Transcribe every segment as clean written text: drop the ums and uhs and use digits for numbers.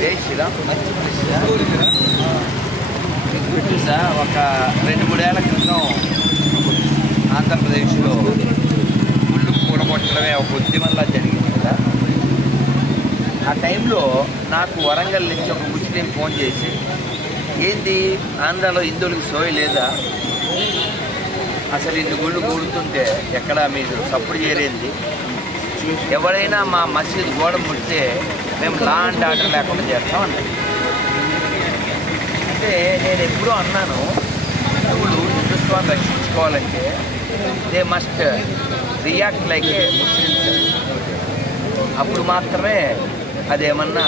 జై శ్రీరామ్. మంచి ప్రశ్న. ఒక 2-3 ఏళ్ల క్రితం ఆంధ్రప్రదేశ్లో గుళ్ళు కూడగొట్టడమే ఒక ఉద్యమంలా జరిగింది కదా. ఆ టైంలో నాకు వరంగల్ నుంచి ఒక ముస్లిం ఫోన్ చేసి, ఏంది ఆంధ్రాలో హిందువులకు సోయి లేదా, అసలు ఇన్ని గుళ్ళు కూడుతుంటే ఎక్కడ మీరు సపోర్ట్ చేయలేంది, ఎవరైనా మా మసీద్ గోడ ముడితే మేము లా అండ్ ఆర్డర్ లేకుండా చేస్తామన్నారు. అంటే నేను ఎప్పుడూ అన్నాను, హిందువులు హిందుత్వాన్ని రక్షించుకోవాలంటే they must react like a Muslims. అప్పుడు మాత్రమే అదేమన్నా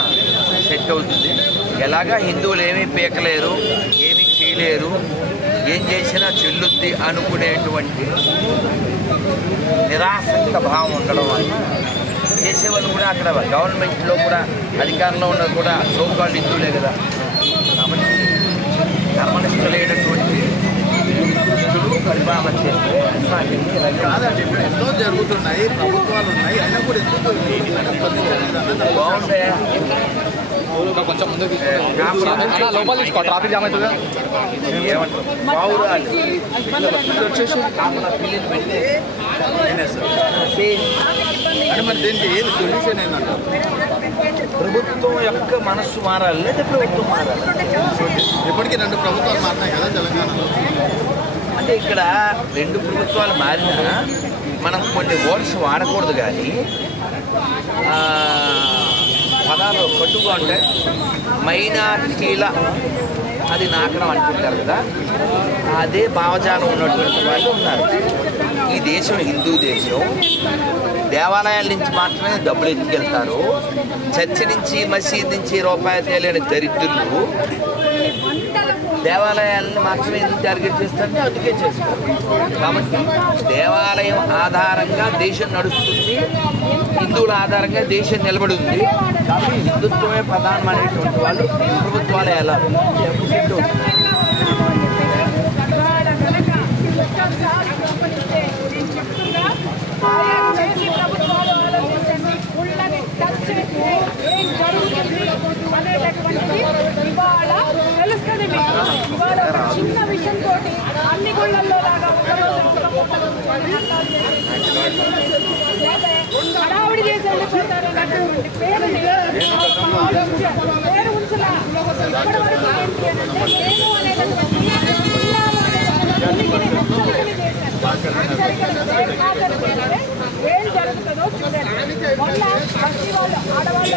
సెట్ అవుతుంది. ఎలాగా హిందువులు ఏమీ పీకలేరు, ఏమీ చేయలేరు, ఏం చేసినా చెల్లుద్ది అనుకునేటువంటి నిరాసక్త భావం ఉండడం వల్ల చేసేవాళ్ళు కూడా అక్కడ గవర్నమెంట్లో కూడా అధికారంలో ఉన్నది కూడా లోకాలు హిందువులే కదా. కాబట్టి కర్మనిష్టలేనటువంటి పరిపాలన చేస్తే ఎన్నో జరుగుతున్నాయి, ప్రభుత్వాలు ఉన్నాయి, అయినా కూడా బాగుంటాయా. కొంచెం ముందు లోపల తీసుకో, ట్రాఫిక్ జామ్ అవుతుందా. ఏమంటారు బావురాలు వచ్చేసి కామన్ పిల్లలు పెడితే అంటే మరి దీనికి ఏది సొల్యూషన్ ఏంటంటారు? ప్రభుత్వం యొక్క మనస్సు మారాలి, లేదా ప్రభుత్వం మారాలి. ఇప్పటికీ 2 ప్రభుత్వాలు మారినాయి కదా తెలంగాణలో. అంటే ఇక్కడ 2 ప్రభుత్వాలు మారినా మనం కొన్ని వర్డ్స్ వాడకూడదు, కానీ పదాలు కట్టుగా ఉంటాయి. మైనారిటీల అది నాకడం అనుకుంటారు కదా, అదే భావజాలం ఉన్నటువంటి వాళ్ళు ఉన్నారు. ఈ దేశం హిందూ దేశం. దేవాలయాల నుంచి మాత్రమే డబ్బులు ఎత్తుకెళ్తారు. చర్చి నుంచి, మసీద్ నుంచి రూపాయి తేలేని దరిద్రులు దేవాలయాలను మాత్రమే ఎందుకు టార్గెట్ చేస్తారంటే అందుకే చేస్తారు. కాబట్టి దేవాలయం ఆధారంగా దేశం నడుస్తుంది, హిందువుల ఆధారంగా దేశం నిలబడి ఉంది. కాబట్టి హిందుత్వమే ప్రధానమైనటువంటి వాళ్ళు ప్రభుత్వాలు ఎలా చిన్న విషయం తోటి అన్ని గుళ్ళల్లో లాగా హడావుడి చేసి వెళ్ళిపోతారు అన్నటువంటి పేరు ఉంచలా. ఇప్పటివరకు ఏంటి అంటే నేను అనేటటువంటి ఏం జరుగుతుందో చూడండి. మొన్న భక్తి వాళ్ళు ఆడవాళ్ళు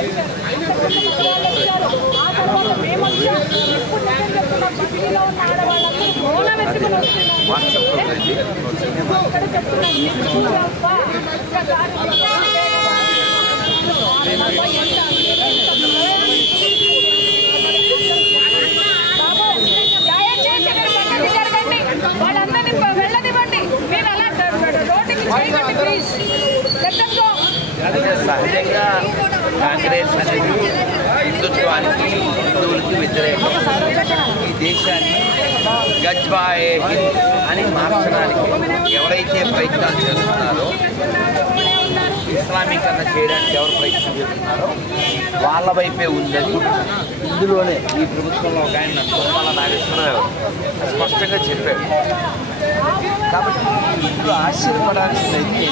వచ్చారు, ఆ తర్వాత మేము వచ్చాం. ఇప్పుడు నేను చెప్తున్నా, భక్తిలో ఉన్న ఆడవాళ్ళందరూ మౌనం ఎత్తుకుని వస్తున్నాం. ఇక్కడ చెప్తున్నాం, వాళ్ళందరినీ వెళ్ళనివ్వండి. మీరు అలా రోడ్డుకి ప్లీజ్. సహజంగా కాంగ్రెస్ అనేది హిందుత్వానికి, హిందువులకి వ్యతిరేకం. ఈ దేశాన్ని గజ్బాయే హింద్ అని మార్చడానికి ఎవరైతే ప్రయత్నాలు చేస్తున్నారో, ఇస్లామీకరణ చేయడానికి ఎవరు ప్రయత్నం చేస్తున్నారో వాళ్ళ వైపే ఉందని ఇందులోనే ఈ ప్రభుత్వంలో ఒక ఆయన తుమ్మల నాగేశ్వరరావు స్పష్టంగా చెప్పారు. కాబట్టి ఇందులో ఆశ్చర్యపడాల్సిందైతే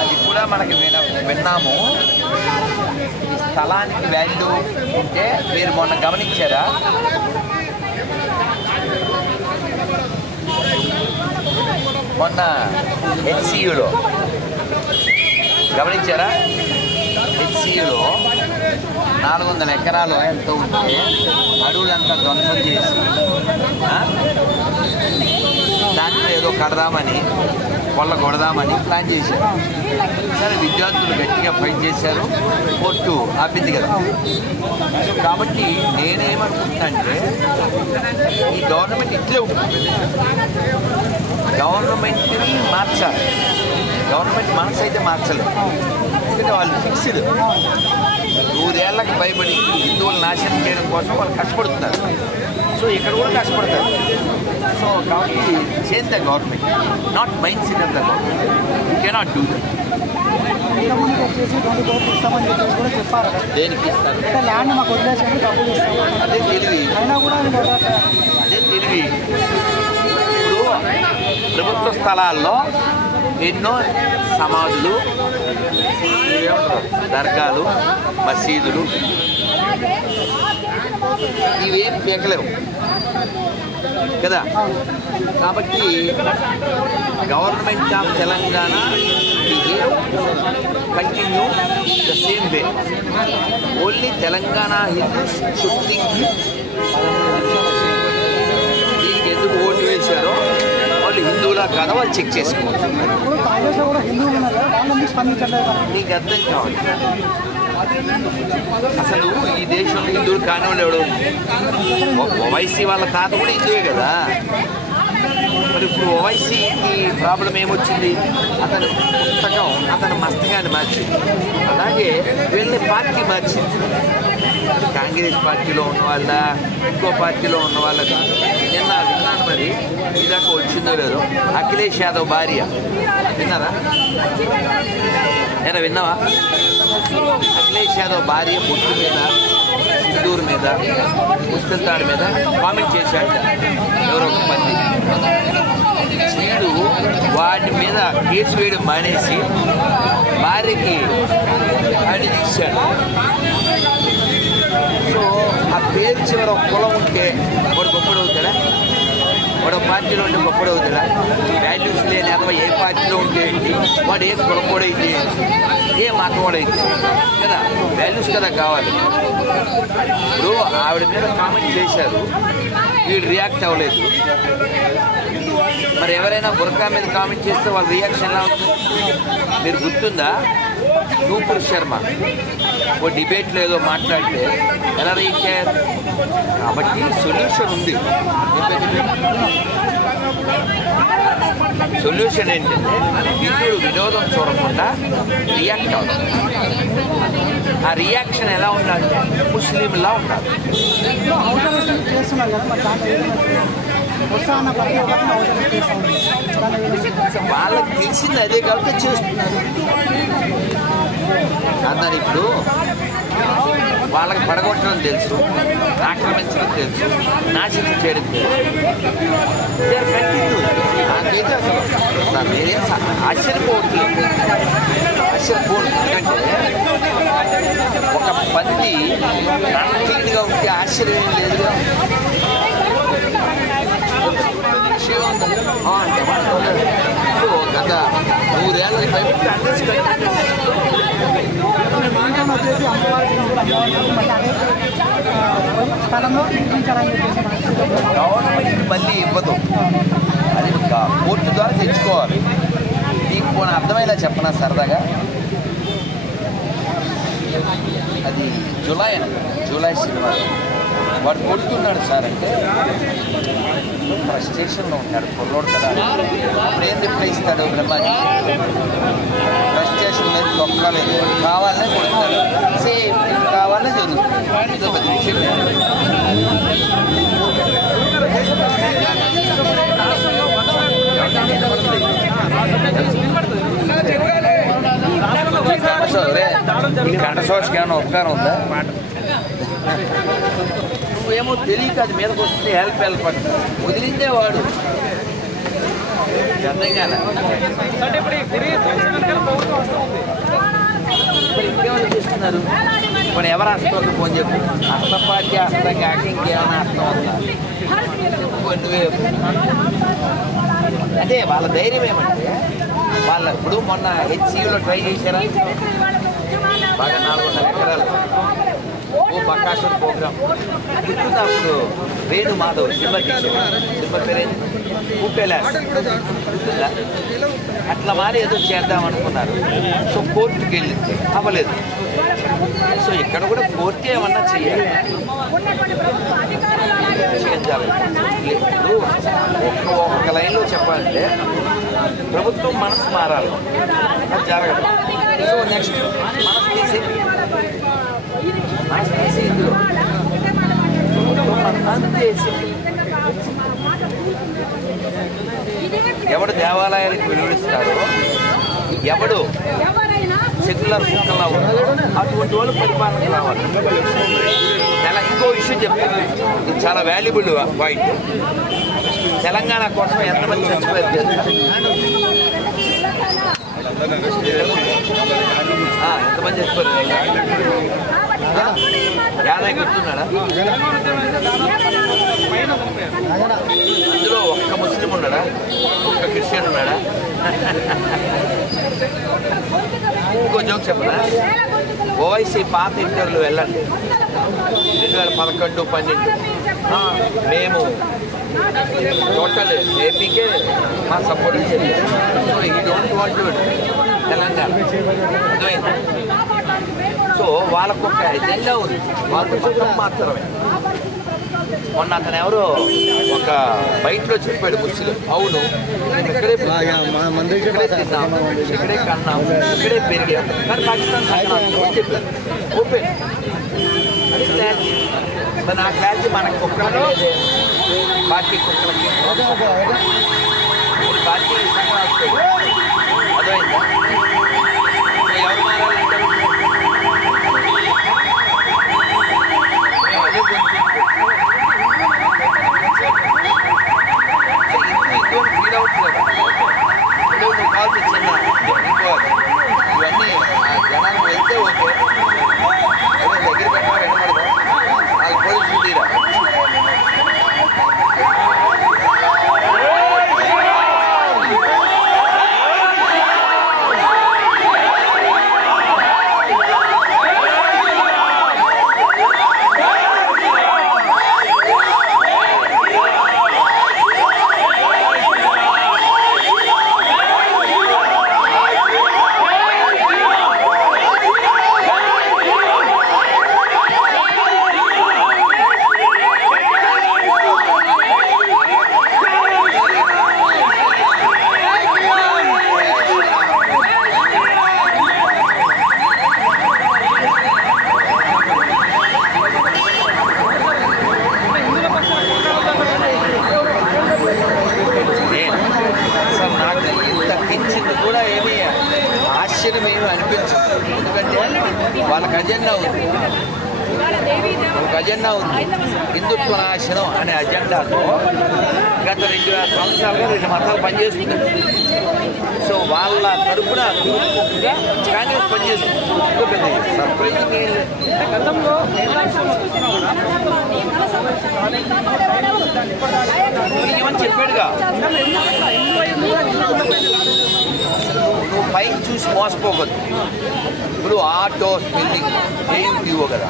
అది కూడా మనకి విన్నాము. ఈ స్థలానికి వాల్యూ ఉంటే మీరు మొన్న గమనించారా, మొన్న హెచ్సియులో గమనించారా, హెచ్సియులో 400 ఎకరాలు ఎంతో ఉంటే అడవులంతా ధ్వంసం చేసి దాంట్లో ఏదో కడదామని, కొల్ల కొడదామని ప్లాన్ చేశారు. సరే, విద్యార్థులు గట్టిగా ఫైట్ చేశారు, కోర్టు ఆపింది కదా. కాబట్టి నేనేమనుకుంటున్నానంటే ఈ గవర్నమెంట్ ఇట్లే ఉంటుంది. గవర్నమెంట్ని మార్చాలి. గవర్నమెంట్ మనసు అయితే మార్చలేదు, ఎందుకంటే వాళ్ళు ఫిక్స్డ్ 100 ఏళ్ళకి భయపడి హిందువులు నాశనం చేయడం కోసం వాళ్ళు కష్టపడుతున్నారు. సో ఇక్కడ కూడా కష్టపడతారు. సో కాబట్టి change the government, not mind set of the government. You cannot do that. ఇంతకుముందు వచ్చేసి 20 కోట్లు ఇస్తామని చెప్పేసి కూడా చెప్పారు. దేనికి ఇస్తారు? అంటే ల్యాండ్ మాకు వదిలేసి డబ్బులు ఇస్తాము. అదే తెలివి, అయినా కూడా అది అదే తెలివి. ఇప్పుడు ప్రభుత్వ స్థలాల్లో ఎన్నో సమాధులు, దర్గాలు, మసీదులు ఇవేం పీకలేవు కదా. కాబట్టి government of Telangana continue the same way. Only Telangana Hindus should think దీనికి ఎందుకు ఓటు వేశారో వాళ్ళు హిందువులా కాదా వాళ్ళు చెక్ చేసుకోవచ్చు. నీకు అర్థం కావాలి. అసలు ఈ దేశంలో హిందువులు కానివాళ్ళు ఎవడు? ఓవైసీ వాళ్ళ తాత కూడా హిందువే కదా. మరి ఇప్పుడు ఓవైసీకి ప్రాబ్లం ఏమొచ్చింది? అతని పుస్తకం అతని మస్తకాన్ని మార్చింది. అలాగే వీళ్ళని పార్టీ మార్చింది. కాంగ్రెస్ పార్టీలో ఉన్న వాళ్ళ, ఇంకో పార్టీలో ఉన్న వాళ్ళకి విన్నాను. మరి ఇదాకా వచ్చిందో లేదో, అఖిలేష్ యాదవ్ భార్య విన్నారా? నేను విన్నావా? అఖిలేష్ యాదవ్ భార్య బొట్టు మీద, సింధూరు మీద, ముస్తల్తాడు మీద కామెంట్ చేశాడు ఎవరో ఒక మంది. వీడు వాటి మీద కేసు వేయడం మానేసి భార్యకి అది తీశాడు. సో ఆ పేరు చివర ఒక కులం ఉంటే వాడు గొప్పడవుతాడా? వాడు పార్టీలో ఉంటే గొప్పడవుతాడా? వాల్యూస్ లేని అథవా ఏ పార్టీలో ఉంటే వాడు ఏ కులం కూడా అయితే ఏ మతం కూడా అయితే కదా, వాల్యూస్ కదా కావాలి. ఇప్పుడు ఆవిడ మీద కామెంట్ చేశారు, వీడు రియాక్ట్ అవ్వలేదు. మరి ఎవరైనా బుర్కా మీద కామెంట్ చేస్తే వాళ్ళ రియాక్షన్ ఎలా ఉంటుంది? మీరు గుర్తుందా? నూపూర్ శర్మ ఓ డిబేట్లో ఏదో మాట్లాడితే ఎలా రియాక్ట్ అయ్యారు? కాబట్టి సొల్యూషన్ ఉంది. సొల్యూషన్ ఏంటంటే హిందువులు వినోదం చూడకుండా రియాక్ట్ అవుతుంది. ఆ రియాక్షన్ ఎలా ఉండాలంటే ముస్లింలా ఉండాలి. వాళ్ళకి తెలిసింది అదే కాబట్టి చేస్తున్నారు. అన్నారు ఇప్పుడు వాళ్ళకి పడగొట్టడం తెలుసు, ఆక్రమించడం తెలుసు, నాశనం చేయడం తెలుసు. నాకైతే అసలు నేనే ఆశ్చర్యపోవట్లేదు. ఎందుకంటే ఒక పంది క్లీన్గా ఉంటే ఆశ్చర్యం ఏం లేదుగా. సో గత 100 ఏళ్ళకి భయపెట్టి గవర్నమెంట్ మళ్ళీ ఇవ్వదు, అది కోర్టు ద్వారా తెచ్చుకోవాలి. నీకు కొన్ని అర్థమయ్యేలా చెప్పనా సరదాగా? అది జూలై సినిమా. వాడు కొడుతున్నాడు సార్ అంటే ఫ్రస్ట్రేషన్లో ఉంటాడు, పొల్లోడు కదా. అప్పుడు ఏం రిప్లై ఇస్తాడు బ్రహ్మాజీ? ఫ్రస్ట్రేషన్ లేదు, తొక్కలేదు, కావాలనే కొడుతాడు. సేమ్ కావాలనే జరుగుతుంది. ఇది ఒక విషయం. కంఠశోషకి ఏమైనా ఉపకారం ఉందా? నువ్వేమో తెలియక అది మీదకి వస్తుంది, హెల్ప్ అంట వదిలిందే వాడు. అర్థం కాలే. ఇంకేమైనా చేస్తున్నారు? ఇప్పుడు ఎవరు అస్తం ఫోన్ చెప్పు. అస్తపాటి అస్తం కాక ఇంకేమైనా అస్తం ఉందా? నువ్వే అంటే వాళ్ళ ధైర్యం ఏమంటే వాళ్ళ ఇప్పుడు మొన్న హెచ్సియూలో ట్రై చేశారా? బాగా 400 ఎకరాలు ఓ బకాసుర్ ప్రోగ్రామ్ గుర్తుందా? అప్పుడు వేణు మాధవ్ సినిమా తీశారు. సినిమా పేరేంటి? ఊపేలాస్ గుర్తుందా? అట్లా మారి ఏదో చేద్దాం అనుకున్నారు. సో కోర్టుకి వెళ్ళింది, అవ్వలేదు. సో ఇక్కడ కూడా కోర్టు ఏమన్నా చేయాలి, చేయించాలి. ఇప్పుడు ఒక్క లైన్లో చెప్పాలంటే ప్రభుత్వం మనసు మారాలి, అది జరగదు. సో నెక్స్ట్ మనసు తీసి మాస్ తీసి ఇందులో అంతే. ఎవడు దేవాలయాలకు విలువిస్తాడో, ఎవడు సెక్యులర్ కుక్కలా ఉన్నాడో అటువంటి వాళ్ళు పరిపాలనకు రావాలి. ఇంకో విషయం చెప్తాను, ఇది చాలా వాల్యుబుల్ పాయింట్. తెలంగాణ కోసం ఎంతమంది చచ్చిపోయారు తెలుసా? ఎంతమంది చచ్చిపోయారు? యాదయ్య గుర్తున్నాడా? అందులో ఒక్క ముస్లిం ఉన్నాడా? ఒక్క క్రిస్టియన్ ఉన్నాడా? ఇంకో జోక్ చెప్పనా? ఓవైసీ పాత ఇంటర్వ్యూలు వెళ్ళండి 2011, 12 మేము టోటల్ ఏపీకే మా సపోర్ట్ ఇచ్చేది. సో ఈ డోంట్ వాంట్ తెలంగాణ అర్థమైంది. సో వాళ్ళకు ఒక ఎజెండా ఉంది, వాళ్ళకు మతం మాత్రమే. మొన్న అతను ఎవరో ఒక బయటలో చెప్పాడు ముస్లిం, అవును నేను ఇక్కడే తిన్నాం, ఇక్కడే కన్నాం, ఇక్కడే పెరిగాం, కానీ పాకిస్తాన్ చెప్పారు ఓపెన్. అది క్లారిటీ. మరి ఆ క్లారిటీ మనకి కుక్కలకి పార్టీ కుక్కలకి పార్టీ సంక్రాంతి అర్థమైందా? ఎవరు మారాలంటే అదే ఇటువంటి ఫీల్ అవుతుంది. నువ్వు కాల్ చిన్న ఇంకోవాలి ఇవన్నీ జనాలు వెళ్తే ఓకే, అదే దగ్గర పెట్టాలి వాళ్ళు పోలీసులు తీరా. వాళ్ళకి అజెండా ఉంది, వాళ్ళకి అజెండా ఉంది. హిందుత్వ నాశనం అనే అజెండాతో గత 2000 సంవత్సరాలుగా 2 మతాలు పనిచేస్తున్నాయి. సో వాళ్ళ తరపున కాంగ్రెస్ పనిచేస్తుంది. సర్ప్రైజింగ్ ఏమని చెప్పాడుగా, నువ్వు పైకి చూసి మోసపోకూడదు. ఇప్పుడు ఆటో స్పెల్లింగ్ ఏయుడిఓ కదా,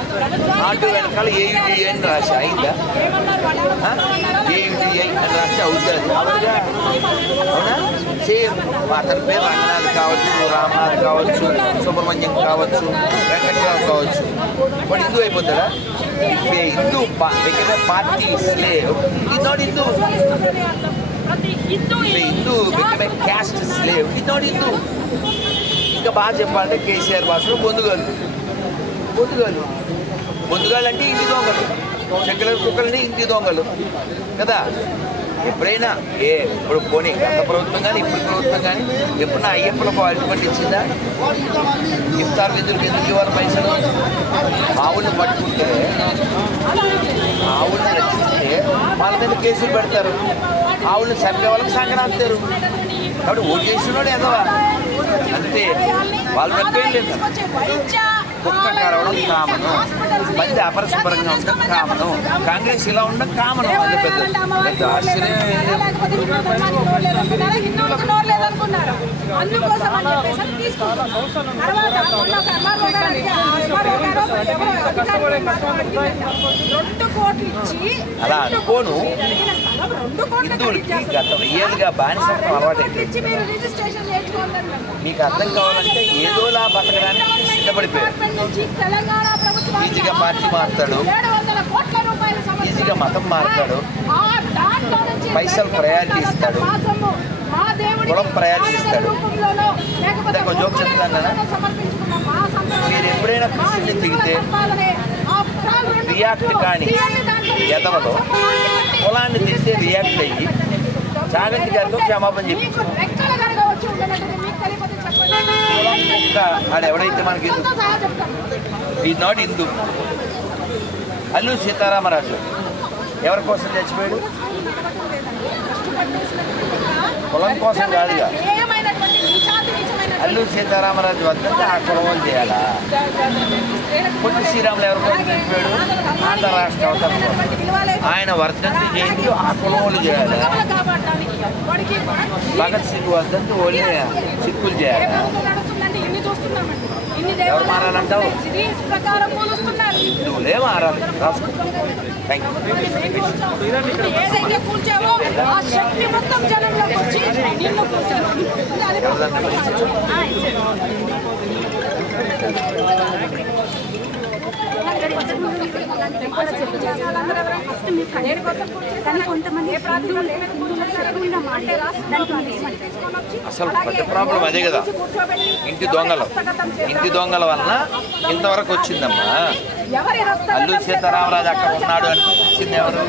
ఆటో వెనకాల ఏయుడిఐ అని రాసి అయిందా? ఏయుడిఐ అని రాసి అవుతుంది, అవునా? సేమ్ అతని పేరు రంగనాథ్ కావచ్చు, రామనాథ్ కావచ్చు, సుబ్రహ్మణ్యం కావచ్చు, వెంకటరావు కావచ్చు, వాడు హిందూ అయిపోతాడా? Hindu party slave is not Hindu. Hindu became a caste slave, is not Hindu. ఇంకా బాగా చెప్పాలంటే కేసీఆర్ భాషలో బొందుగాలు అంటే ఇంటి దొంగలు, సెక్యులర్ కుక్కలని ఇంటి దొంగలు కదా. ఎప్పుడైనా ఇప్పుడు పోనీ గత ప్రభుత్వం కానీ ఇప్పుడు ప్రభుత్వం కానీ ఎప్పుడన్నా అయ్యప్పలకు అడ్డుపట్టి ఇచ్చిందా? ఇఫ్తార్ విధులకు ఎందుకు ఇవ్వాలి పైసలు? ఆవులను పట్టుకుంటే, ఆవులను రచిస్తే వాళ్ళ మీద కేసులు పెడతారు, ఆవులను చంపే వాళ్ళకి సంక్రాంతారు. కాబట్టి ఓటు చేసినాడు ఎదవా అంతే, వాళ్ళు తప్పేం లేదు. కుక్క కరవడం కామను, మంది అపరిశుభ్రంగా ఉండడం కామను, కాంగ్రెస్ ఇలా ఉండడం కామను. అది పెద్ద పెద్ద ఆశ్చర్యం. అలా అనుకోను. హిందువులకి గత 1000 ఏళ్ళుగా బానిసత్వం అలవాటైంది. మీకు అర్థం కావాలంటే ఏదోలా బతకడానికి సిద్ధపడిపోయారు. ఈజీగా పార్టీ మారుతాడు, ఈజీగా మతం మారుతాడు, పైసలు ప్రయారిటీ ఇస్తాడు, కులం ప్రయారిటీ ఇస్తాడు. ఇందాక జోక్ చెప్తాను కదా, మీరు ఎప్పుడైనా క్రిస్టియన్ని తిరిగితే రియాక్ట్ కానీ ఎదవలో కులాన్ని తిరిగితే రియాక్ట్ అయ్యి చాగంటి గారితో క్షమాపణ చెప్పించారు. కులం ఒక్క ఆడు ఎవడైతే మనకి ఈజ్ నాట్ హిందూ. అల్లూరి సీతారామరాజు ఎవరి కోసం చచ్చిపోయాడు? కులం కోసం కాదుగా. అల్లూరి సీతారామరాజు వద్దంటే ఆ కులం చేయాలా? పొట్టి శ్రీరాములు ఎవరి కోసం చచ్చిపోయాడు? ఆంధ్ర రాష్ట్ర అవతరణ కోసం. ఆయన వర్ధంతి జయంతి ఆ కులం చేయాలా? భగత్ సింగ్ వర్ధంతి ఓన్లీ సిక్కులు చేయాలా? ఎవరు మారాలంటావు? హిందువులే మారాలి. రాసుకో. థ్యాంక్ అసలు పెద్ద ప్రాబ్లం అదే కదా. ఇంటి దొంగల వలన ఇంతవరకు వచ్చిందమ్మా. అల్లూరి సీతారామరాజు అక్కడ ఉన్నాడు అనిపించింది ఎవరు?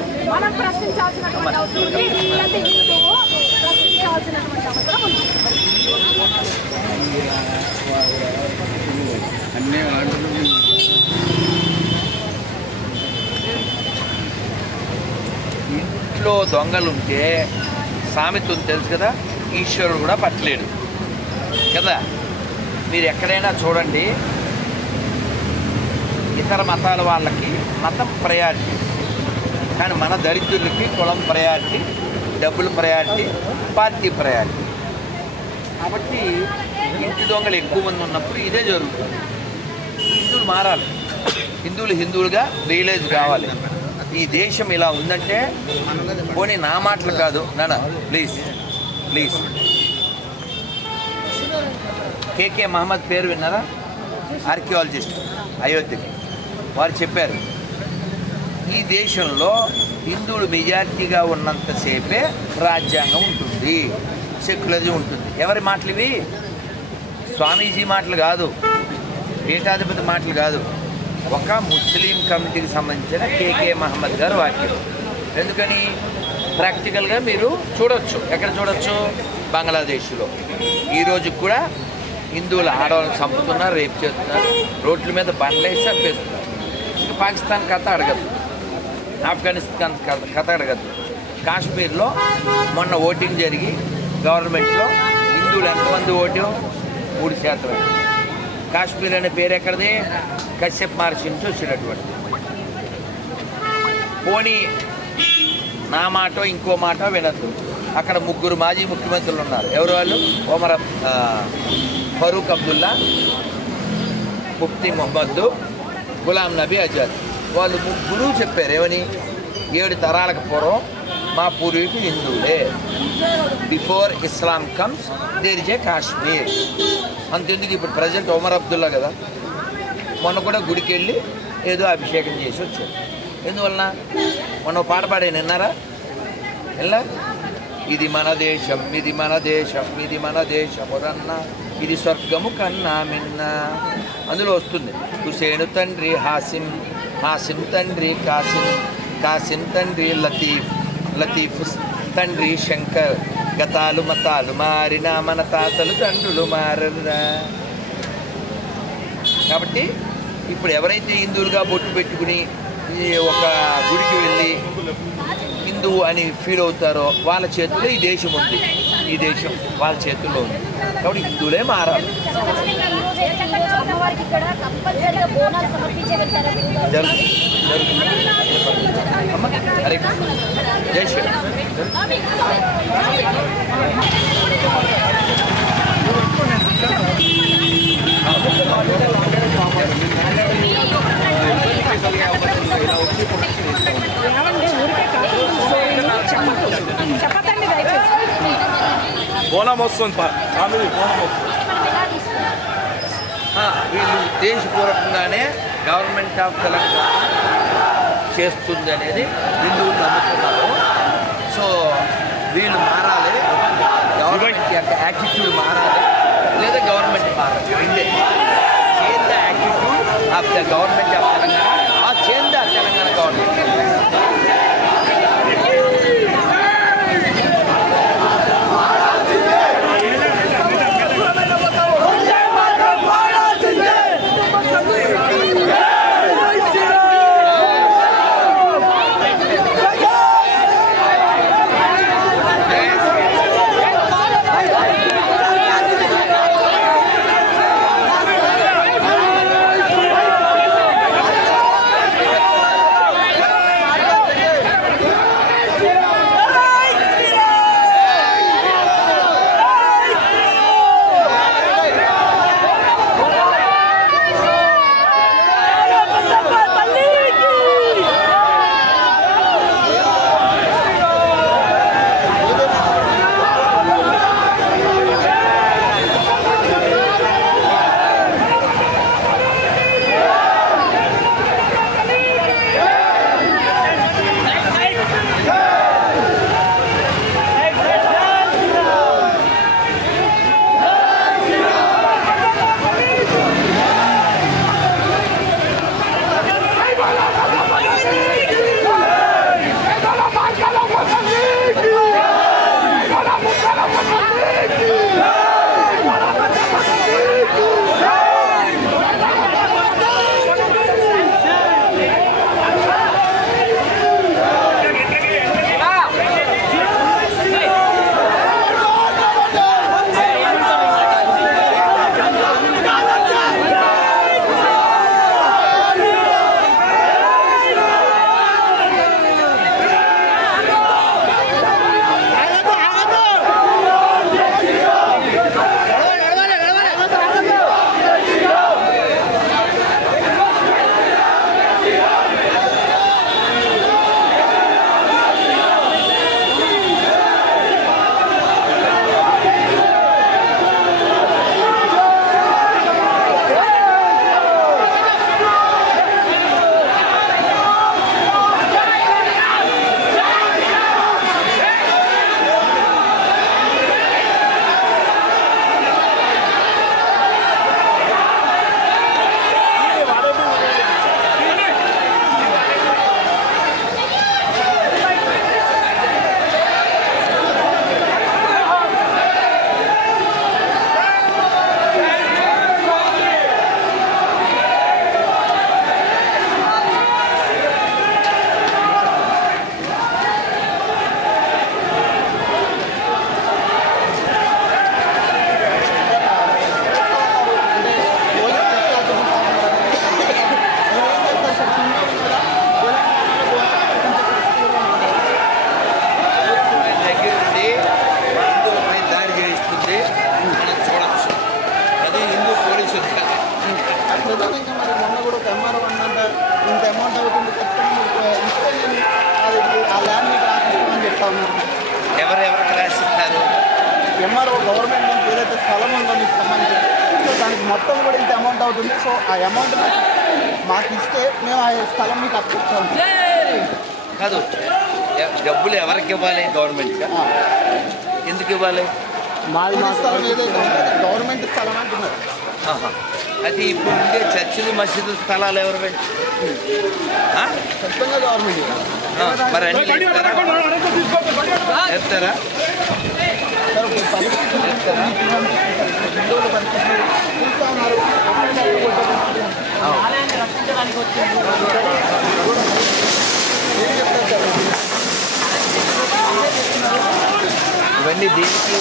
ఇంట్లో దొంగలుంటే సామెత తెలుసు కదా, ఈశ్వరుడు కూడా పట్టలేడు కదా. మీరు ఎక్కడైనా చూడండి, ఇతర మతాల వాళ్ళకి మతం ప్రయారిటీ, కానీ మన దరిద్రులకి కులం ప్రయారిటీ, డబ్బులు ప్రయారిటీ, పార్టీ ప్రయారిటీ. కాబట్టి ఇంటి దొంగలు ఎక్కువ మంది ఉన్నప్పుడు ఇదే జరుగుతుంది. హిందువులు మారాలి, హిందువులుగా రియలైజ్ కావాలి. ఈ దేశం ఇలా ఉందంటే పోనీ నా మాటలు కాదు నాన్న, ప్లీజ్ ప్లీజ్. కేకే మహమ్మద్ పేరు విన్నారా? ఆర్కియాలజిస్ట్, అయోధ్యకి. వారు చెప్పారు, ఈ దేశంలో హిందువులు మెజారిటీగా ఉన్నంతసేపే రాజ్యాంగం ఉంటుంది, సెక్యులరిజం ఉంటుంది. ఎవరి మాటలు ఇవి? స్వామీజీ మాటలు కాదు, పీఠాధిపతి మాటలు కాదు, ఒక ముస్లిం కమిటీకి సంబంధించిన కేకే మహమ్మద్ గారు వాక్యం. ఎందుకని? ప్రాక్టికల్గా మీరు చూడొచ్చు. ఎక్కడ చూడొచ్చు? బంగ్లాదేశ్లో ఈరోజు కూడా హిందువుల ఆడవాళ్ళని చంపుతున్నారు, రేపు చేస్తున్నారు, రోడ్ల మీద బండ్లేసి చంపేస్తున్నారు. ఇంకా పాకిస్తాన్ కథ అడగదు, ఆఫ్ఘనిస్తాన్ కథ అడగదు. కాశ్మీర్లో మొన్న ఓటింగ్ జరిగి గవర్నమెంట్లో హిందువులు ఎంతమంది ఓటు? 3%. కాశ్మీర్ అనే పేరు ఎక్కడిది? కశ్యప్ మహర్షి నుంచి వచ్చినటువంటి. పోనీ నా మాట ఇంకో మాట వినద్దు. అక్కడ 3 మాజీ ముఖ్యమంత్రులు ఉన్నారు. ఎవరు వాళ్ళు? ఫరూక్ అబ్దుల్లా, ముఫ్తీ మొహమ్మద్, గులాం నబీ ఆజాద్. వాళ్ళు 3 చెప్పారు ఏమని? 7 తరాలకు పూర్వం మా పూర్వీకులు హిందువులే. Before Islam comes there is a Kashmir. అంతెందుకు, ఇప్పుడు ప్రజెంట్ ఒమర్ అబ్దుల్లా కదా, మొన్న కూడా గుడికి వెళ్ళి ఏదో అభిషేకం చేసి వచ్చారు. ఎందువలన? మొన్న పాట పాడాను, విన్నారా? ఎలా? ఇది మన దేశం, ఇది మన దేశం, ఇది మన దేశమురన్న, ఇది స్వర్గము కన్నా మిన్న. అందులో వస్తుంది, హుసేను తండ్రి హాసిం, హాసిం తండ్రి కాసిం, కాసిం తండ్రి లతీఫ్, లతీఫ్ తండ్రి శంకర్. గతాలు మతాలు మారినా మన తాతలు తండ్రులు మారరా. కాబట్టి ఇప్పుడు ఎవరైతే హిందువులుగా బొట్టు పెట్టుకుని ఒక గుడికి వెళ్ళి హిందువు అని ఫీల్ అవుతారో వాళ్ళ చేతుల్లో ఈ దేశం ఉంది, ఈ దేశం వాళ్ళ చేతుల్లో ఉంది. కాబట్టి హిందువులే మారాలి. హరే జై శ్రీరామ్. బోనం వస్తుంది, వీళ్ళు ఉద్దేశపూర్వకంగానే గవర్నమెంట్ ఆఫ్ తెలంగాణ చేస్తుంది అనేది హిందువులు నమ్ముతున్నారు. సో వీళ్ళు మారాలి, గవర్నమెంట్ యొక్క యాటిట్యూడ్ మారాలి, లేదా గవర్నమెంట్ మారాలి. రెండే. Change the of the government of Telangana or change the Telangana government. ఎవరెవరికి రాసిస్తారు? ఎంఆర్ఓ గవర్నమెంట్ నుంచి ఏదైతే స్థలం ఉందో మీకు సంబంధించి సో దానికి మొత్తం కూడా ఇంత అమౌంట్ అవుతుంది. సో ఆ అమౌంట్ మాకు ఇస్తే మేము ఆ స్థలం మీకు అప్పచెప్తాం. కాదు, డబ్బులు ఎవరికి ఇవ్వాలి? గవర్నమెంట్ ఎందుకు ఇవ్వాలి? మాది మా స్థలం ఏదైతే ఉందో గవర్నమెంట్ స్థలం అంటున్నారు. అది ఇప్పుడు ఉండే చర్చిలు మసీదు స్థలాలు ఎవరు? ఖచ్చితంగా గవర్నమెంట్. మరి అన్ని చెప్తారా? ఇవన్నీ దీనికి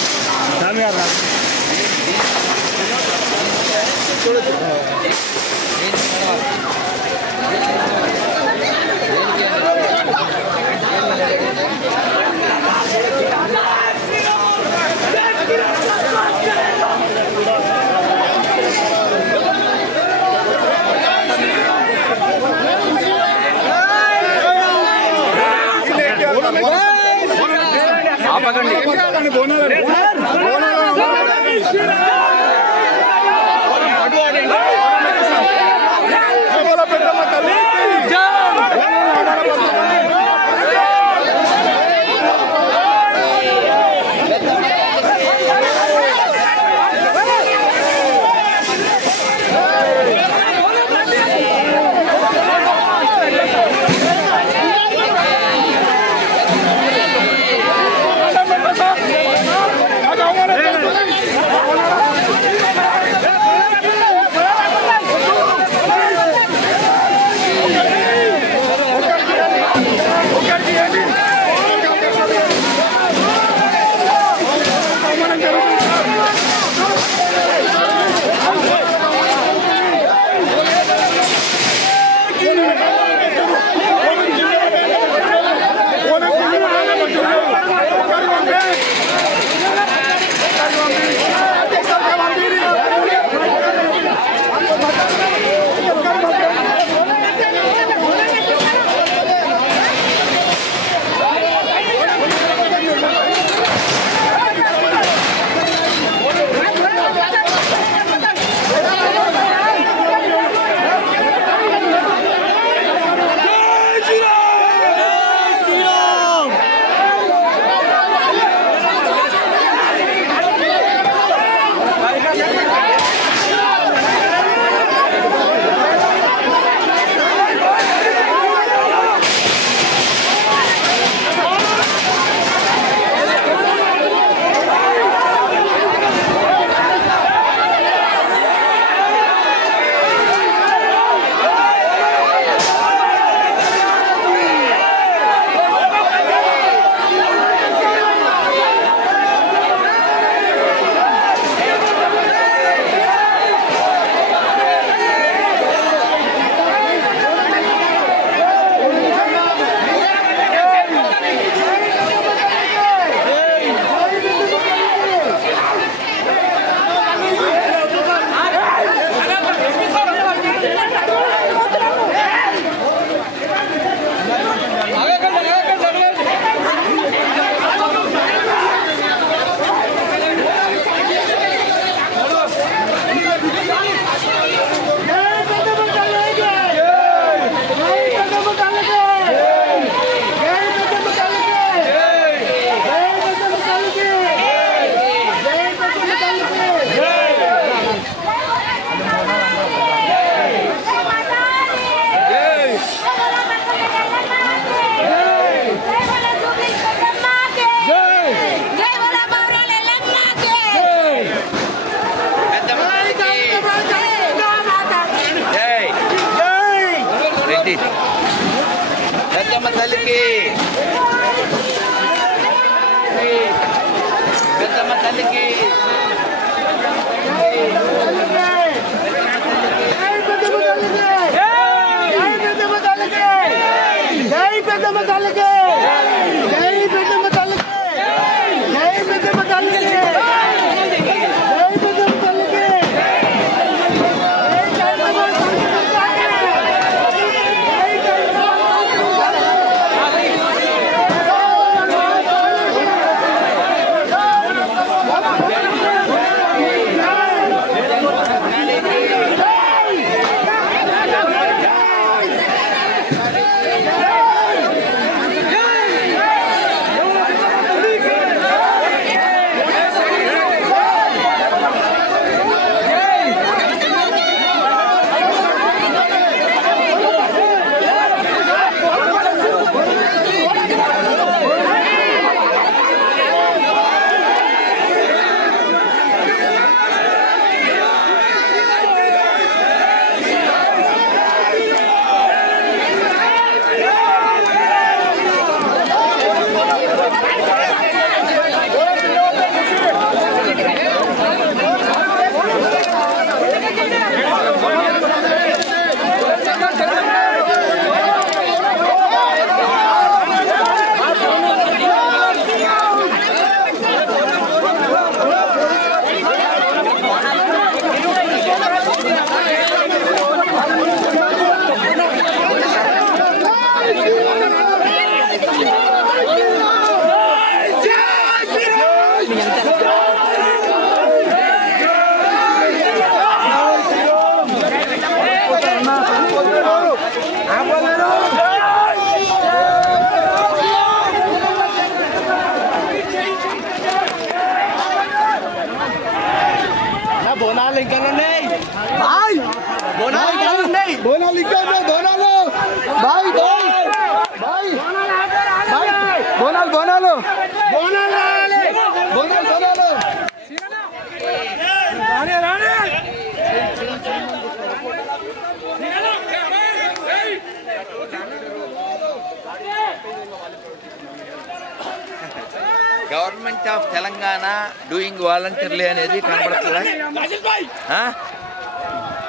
government of Telangana doing voluntarily అనేది కనబడుతుందా?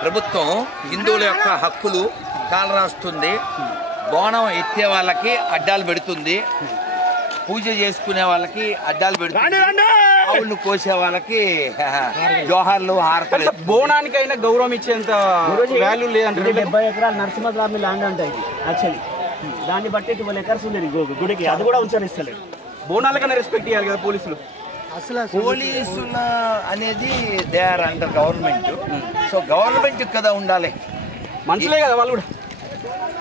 ప్రభుత్వం హిందువుల యొక్క హక్కులు కాలరాస్తుంది, బోనం ఎత్తే వాళ్ళకి అడ్డాలు పెడుతుంది, పూజ చేసుకునే వాళ్ళకి అడ్డాలు పెడుతుంది, ఆవులను కోసే వాళ్ళకి జోహార్లు హారతలు. బోనానికైనా గౌరవం ఇచ్చేంత వాల్యూ లేదంటే 70 ఎకరాలు నరసింహస్వామి ల్యాండ్ అంటే యాక్చువల్లీ దాన్ని బట్టి 12 ఎకర్స్ ఉంది గుడికి, అది కూడా ఉచ్చరిస్తలేదు. బోనాలకైనా రెస్పెక్ట్ ఇవ్వాలి కదా పోలీసులు. పోలీసుల అనేది they are under government. So government కదా ఉండాలి, మనుషులే కదా వాళ్ళు కూడా.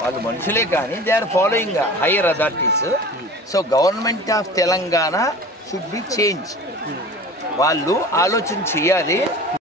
వాళ్ళు మనుషులే కానీ they are following higher authorities. So government of Telangana should be change. వాళ్ళు ఆలోచన చేయాలి.